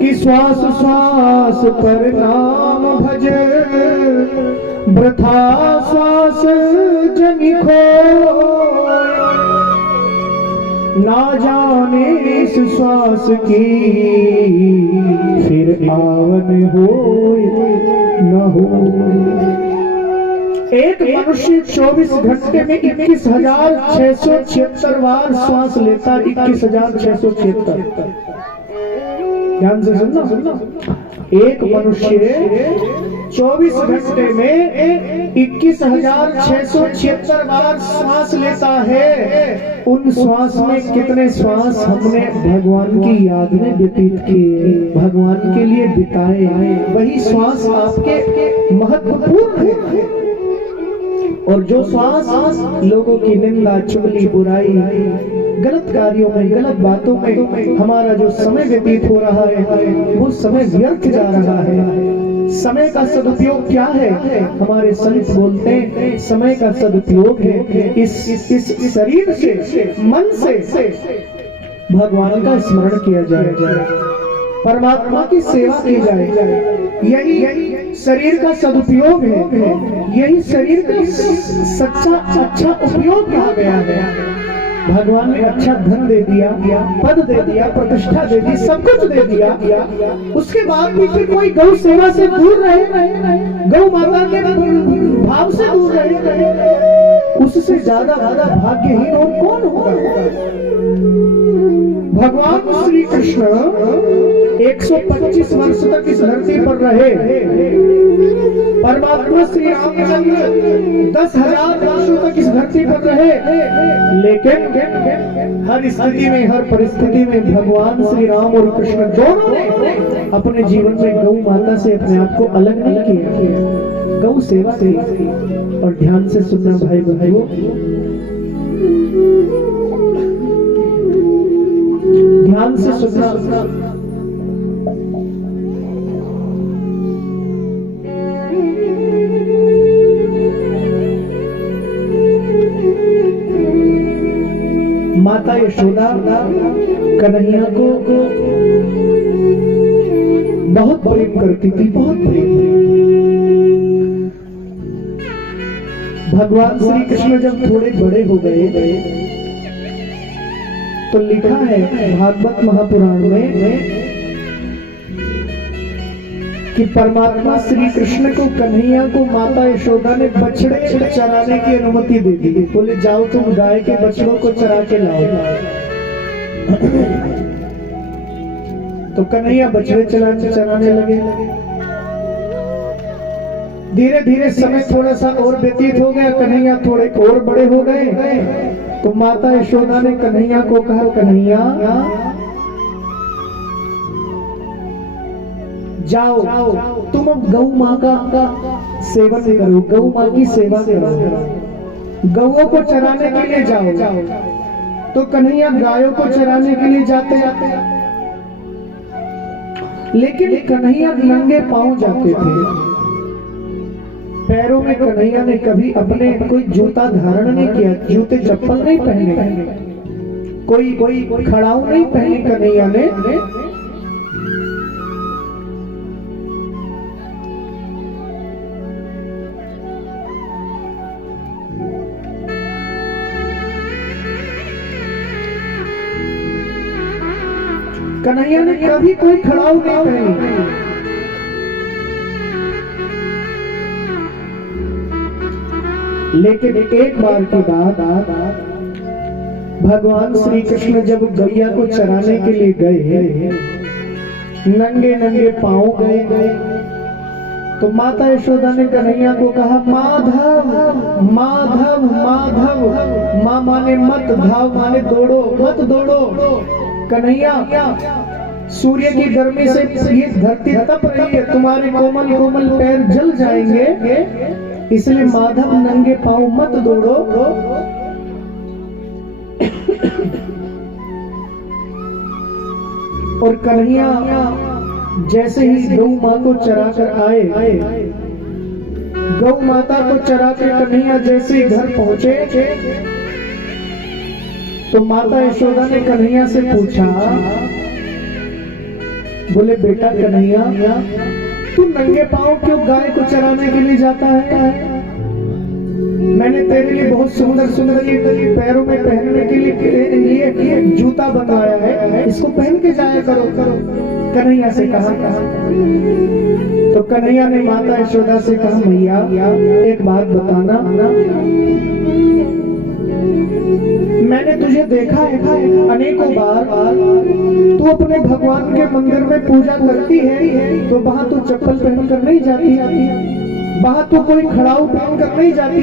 कि श्वास श्वास पर नाम भज, वृथा श्वास जनि खो, ना जाने इस श्वास की फिर आवन हो न हो। एक मनुष्य 24 घंटे में 21,676 बार श्वास लेता है। 21,676। ध्यान से सुनना। एक मनुष्य 24 घंटे में 21,676 बार श्वास लेता है। उन श्वास में कितने श्वास हमने भगवान की याद में व्यतीत किए, भगवान के लिए बिताए, वही श्वास आपके महत्वपूर्ण है। और जो श्वास लोगों की निंदा, चुगली, बुराई, गलत कार्यों में, गलत बातों में हमारा जो समय व्यतीत हो रहा है वो समय व्यर्थ जा रहा है। समय का सदुपयोग क्या है? हमारे संत बोलते हैं समय का सदुपयोग है इस शरीर से, मन से भगवान का स्मरण किया जाए, परमात्मा की सेवा की जाए। यही शरीर का सदुपयोग है, यही शरीर का सच्चा अच्छा उपयोग कहा गया है। भगवान ने अच्छा धन दे दिया, पद दे दिया, प्रतिष्ठा दे दी, सब कुछ दे दिया। उसके बाद भी फिर कोई गौ सेवा से दूर रहे, गौ माता के भाव से दूर रहे, उससे ज्यादा भाग्यहीन और कौन होगा? भगवान श्री कृष्ण 125 वर्ष तक इस धरती पर रहे। परमात्मा श्री रामचंद्र 10,000 वर्षों तक इस धरती पर रहे। लेकिन हर स्थिति में, हर परिस्थिति में भगवान श्री राम और कृष्ण दोनों ने अपने जीवन में गौ माता से अपने आप को अलग नहीं किया, गौ सेवा की। और ध्यान से सुनना भाई बहनों, ध्यान से सुनना। माता यशोदा कन्हैया को बहुत प्रेम करती थी, बहुत प्रेम। भगवान श्री कृष्ण जब थोड़े बड़े हो गए तो लिखा है भागवत महापुराण में कि परमात्मा श्री कृष्ण को कन्हैया को माता यशोदा ने बछड़े चराने की अनुमति दे दी। बोले जाओ तुम गाय के बछड़ों को चरा के लाओ। तो कन्हैया बछड़े चराने लगे। धीरे धीरे समय थोड़ा सा और व्यतीत हो गया, कन्हैया थोड़े और बड़े हो गए। तो माता यशोदा ने कन्हैया को कहा, कन्हैया जाओ तुम अब गौ माँ का सेवन करो, गौ माँ की सेवा करो, गौओं को चराने के लिए जाओ। तो कन्हैया गायों को चराने के लिए जाते, लेकिन कन्हैया नंगे पांव जाते थे। पैरों में कन्हैया ने कभी अपने कोई जूता धारण नहीं किया, जूते चप्पल नहीं पहने, कोई खड़ाऊ नहीं पहनी कन्हैया ने। कन्हैया ने कभी कोई खड़ाऊ नहीं पहनी। लेकिन एक बार की बात, भगवान श्री कृष्ण जब गैया को चराने के लिए गए, नंगे नंगे पांव गए, तो माता यशोदा ने कन्हैया को कहा, माधव माधव माधव। माँ माने मत, धाव माने दौड़ो, मत दौड़ो। कन्हैया सूर्य की गर्मी से ये धरती तप रही है, तुम्हारे कोमल कोमल पैर जल जाएंगे, इसलिए माधव नंगे पांव मत दौड़ो। और कन्हैया जैसे ही गौ माँ को चरा कर आए, गौ माता को चरा कर कन्हैया जैसे ही घर पहुंचे, तो माता यशोदा ने कन्हैया से पूछा बोले बेटा कन्हैया, तू नंगे पांव क्यों गाय को चराने के लिए जाता है? मैंने तेरे लिए बहुत सुंदर सुंदर ये पैरों में पहनने के लिए जूता बनवाया है, इसको पहन के जाया करो। कन्हैया से कहा। तो कन्हैया ने माता यशोदा से कहा, मैया एक बात बताना, मैंने तुझे देखा है अनेकों बार, तू अपने भगवान के मंदिर में पूजा करती है तो वहां तू चप्पल पहन कर नहीं जाती, वहां तो कोई खड़ाऊ पहन कर नहीं जाती,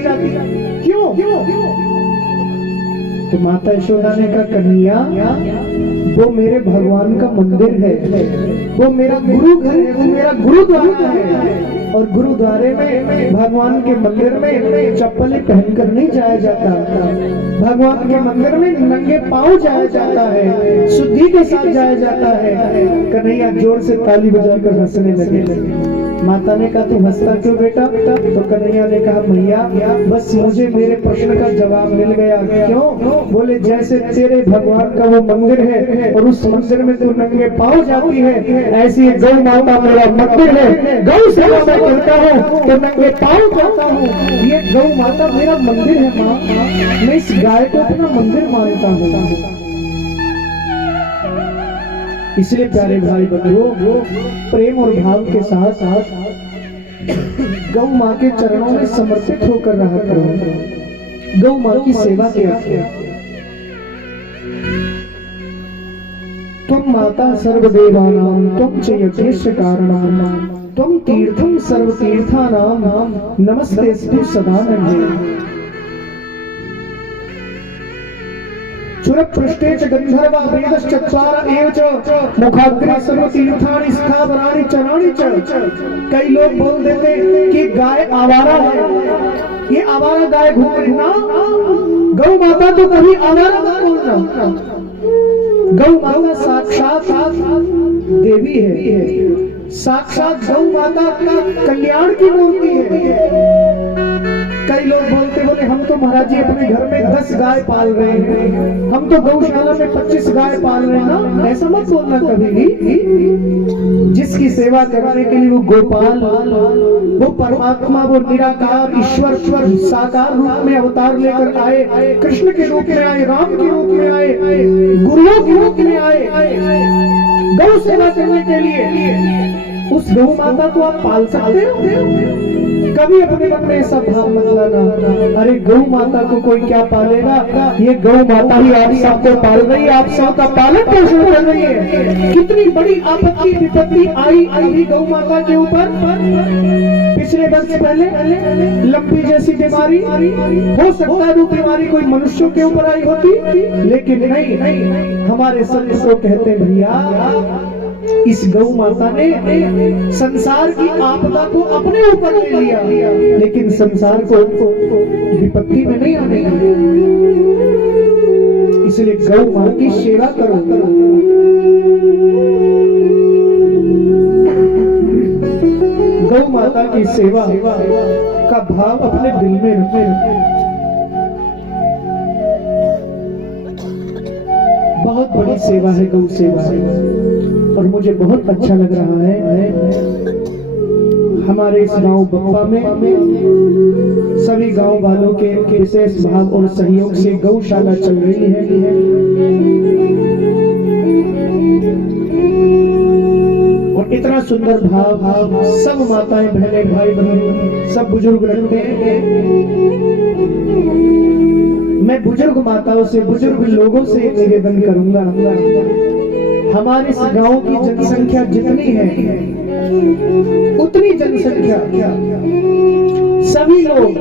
क्यों? तो माता यशोदा ने कहा, कन्हैया वो मेरे भगवान का मंदिर है, वो मेरा गुरु घर है, वो मेरा गुरुद्वारा है, और गुरुद्वारे में भगवान के मंदिर में चप्पलें पहनकर नहीं जाया जाता, भगवान के मंदिर में नंगे पांव जाया जाता है, शुद्धि के साथ जाया जाता है। कन्हैया जोर से ताली बजाकर हंसने लगे। माता ने कहा, तू हंसता क्यों बेटा? तो कन्हैया ने कहा, मैया बस मुझे मेरे प्रश्न का जवाब मिल गया। क्यों? बोले जैसे तेरे भगवान का वो मंदिर है और उस मंदिर में तू नंगे पांव जाती है, ऐसी गौ माता मेरा मंदिर है, गौ सेवा मैं करता हूँ तो नंगे पांव जाता हूँ, ये गौ माता मेरा मंदिर है माँ, मैं इस गाय को अपना मंदिर मानता हूँ। इसलिए प्यारे भाई बंधुओं, प्रेम और भाव के साथ साथ गौ माँ के चरणों में समर्पित होकर रहा करो, गौ माँ की सेवा किया। तुम माता सर्वदेवानां तुम च यज्ञस्य कारणं तुम तीर्थं सर्वतीर्थानां नमस्तेस्तु सदा नमः। पृष्ठे च गंधर्वा वेदश्चत्वार एव च मुखाग्रे सर्वतीर्थानि स्थावराणि चराणि च। कई लोग बोल देते कि गाय आवारा है, ये आवारा गाय घूम रही ना, गौ माता तो कभी आवारा ना बोलना, गौ माता साक्षात देवी है, साक्षात गौ माता का कल्याण की मूर्ति है। कई लोग बोले हम तो महाराज जी अपने घर में 10 गाय पाल रहे हैं, हम तो गौशाला में 25 गाय पाल रहे हैं ना, ऐसा मत बोलना कभी भी। जिसकी सेवा करने के लिए वो गोपाल, वो परमात्मा, वो निराकार ईश्वर साकार रूप में अवतार लेकर आए, कृष्ण के रूप में आए, राम के रूप में आए, गुरुओं के रूप में आए, गौ सेवा करने के लिए, उस गौ माता को आप पाल सकते हो? कभी अपने मन में ऐसा भाव मत लाना, अरे गौ माता को कोई क्या पालेगा, ये गौ माता ही आप सबको पाल रही है, आप सबका पालन पोषण कर रही है। कितनी बड़ी आपत्ति विपत्ति आई गौ माता के ऊपर। पिछले वर्ष पहले लंपी जैसी बीमारी, हो सकता है वो बीमारी कोई मनुष्यों के ऊपर आई होती, लेकिन नहीं, हमारे संत को कहते भैया इस गौ माता ने संसार की आपदा को अपने ऊपर ले लिया, लेकिन संसार को विपत्ति में नहीं आने दिया। इसलिए गौ मां की सेवा करो। गौ माता की सेवा का भाव अपने दिल में रखें। बहुत बड़ी सेवा है गौ सेवा, और मुझे बहुत अच्छा लग रहा है। हमारे इस गांव बप्पा में सभी गांव वालों के विशेष भाव और सहयोग से गौशाला चल रही है। और इतना सुंदर भाव सब माताएं बहनें भाई बहन सब बुजुर्ग रखते हैं। मैं बुजुर्ग माताओं से, बुजुर्ग लोगों से निवेदन करूंगा, हमारे इस गांव की जनसंख्या जितनी है उतनी जनसंख्या सभी लोग,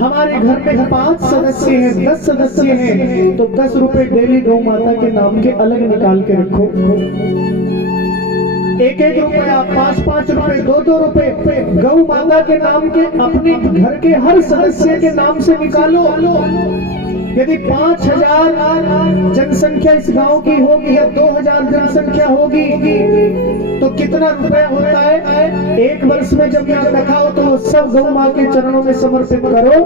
हमारे घर में 5 सदस्य हैं, 10 सदस्य हैं, तो 10 रुपए डेली गौ माता के नाम के अलग निकाल के रखो। 1-1 रुपया, 5-5 रुपए, 2-2 रुपए गौ माता के नाम के अपने घर के हर सदस्य के नाम से निकालो। यदि 5000 जनसंख्या इस गांव की होगी या 2000 जनसंख्या होगी तो कितना रुपया होता है? एक वर्ष में जब यहाँ कथा हो तो सब गौ माँ के चरणों में समर्पित करो,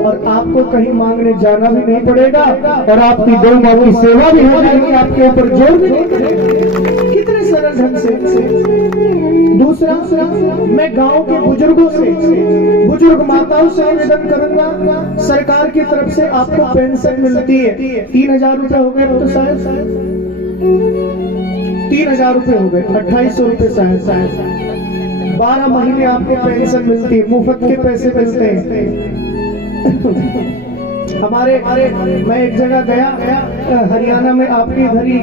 और आपको कहीं मांगने जाना भी नहीं पड़ेगा, और आपकी गौ माँ की सेवा भी हो जाएगी, आपके ऊपर जोर भी नहीं पड़ेगा। कितने सरल ढंग से। दूसरा, मैं गांव के बुजुर्गों से, बुजुर्ग माताओं से निवेदन करूंगा, सरकार की तरफ से आपको पेंशन मिलती है, 3000 रुपए हो गए तो शायद 3000 रुपए हो गए, 2800 रुपए शायद 12 महीने आपको पेंशन मिलती है, मुफ्त के पैसे मिलते हैं। हमारे मैं एक जगह गया हरियाणा में, आपके इधर ही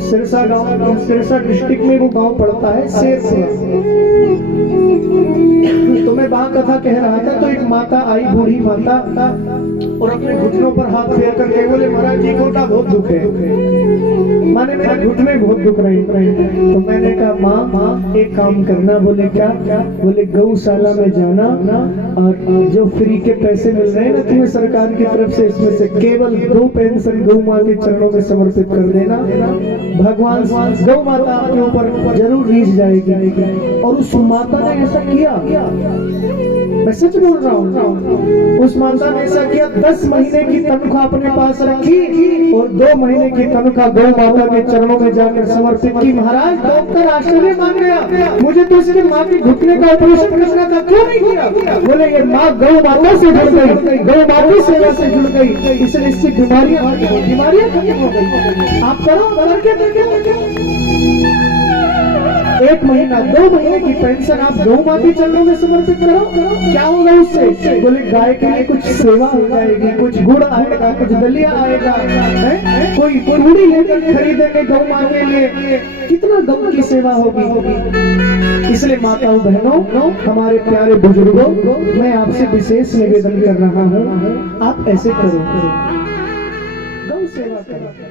सिरसा गांव, सिरसा डिस्ट्रिक्ट में वो गांव पड़ता है शेरपुर। तो मैं वहां कथा कह रहा था, तो एक माता आई, बूढ़ी माता, और अपने घुटनों पर हाथ फेर करके बोले, महाराज जी घुटना बहुत दुख है, माने मेरे घुटने बहुत दुख रहे। तो मैंने कहा माँ एक काम करना। बोले क्या? बोले गौशाला में जाना और जो फ्री के पैसे मिल रहे हैं ना तुम्हें सरकार की तरफ से, इसमें से केवल 2 पेंशन गौ माँ के चरणों में समर्पित कर देना, भगवान गौ माता के ऊपर जरूर रीझ जाएगी। और उस माता ने ऐसा किया, मैं सच बोल रहा हूँ, उस माता ने ऐसा किया, 10 महीने की तनख्वाह अपने पास रखी और 2 महीने की तनख्वाह गौ माता के चरणों में जाकर समर्पित की। महाराज डॉक्टर आश्चर्य मान गया, मुझे तो इसके माँ के घुटने का ऑपरेशन करना था, क्यों नहीं किया? बोले ये माँ गौ माता से जुड़ गई, गौ माता सेवा से जुड़ गई, इसलिए इससे बीमारियां खत्म हो गई। आप करो, करके देखें, 1 महीना 2 महीने की पेंशन आप गौ माता के चरणों में समर्पित करो, क्या होगा उससे? बोले गाय के लिए कुछ सेवा हो जाएगी, कुछ गुड़ आएगा, कुछ दलिया आएगा, कोई पूड़ी लेकर खरीदेंगे गौ माता के लिए, कितना गौ की सेवा होगी। इसलिए माताओं बहनों, हमारे प्यारे बुजुर्गों, मैं आपसे विशेष निवेदन कर रहा हूँ, आप ऐसे करो, गौ सेवा करो।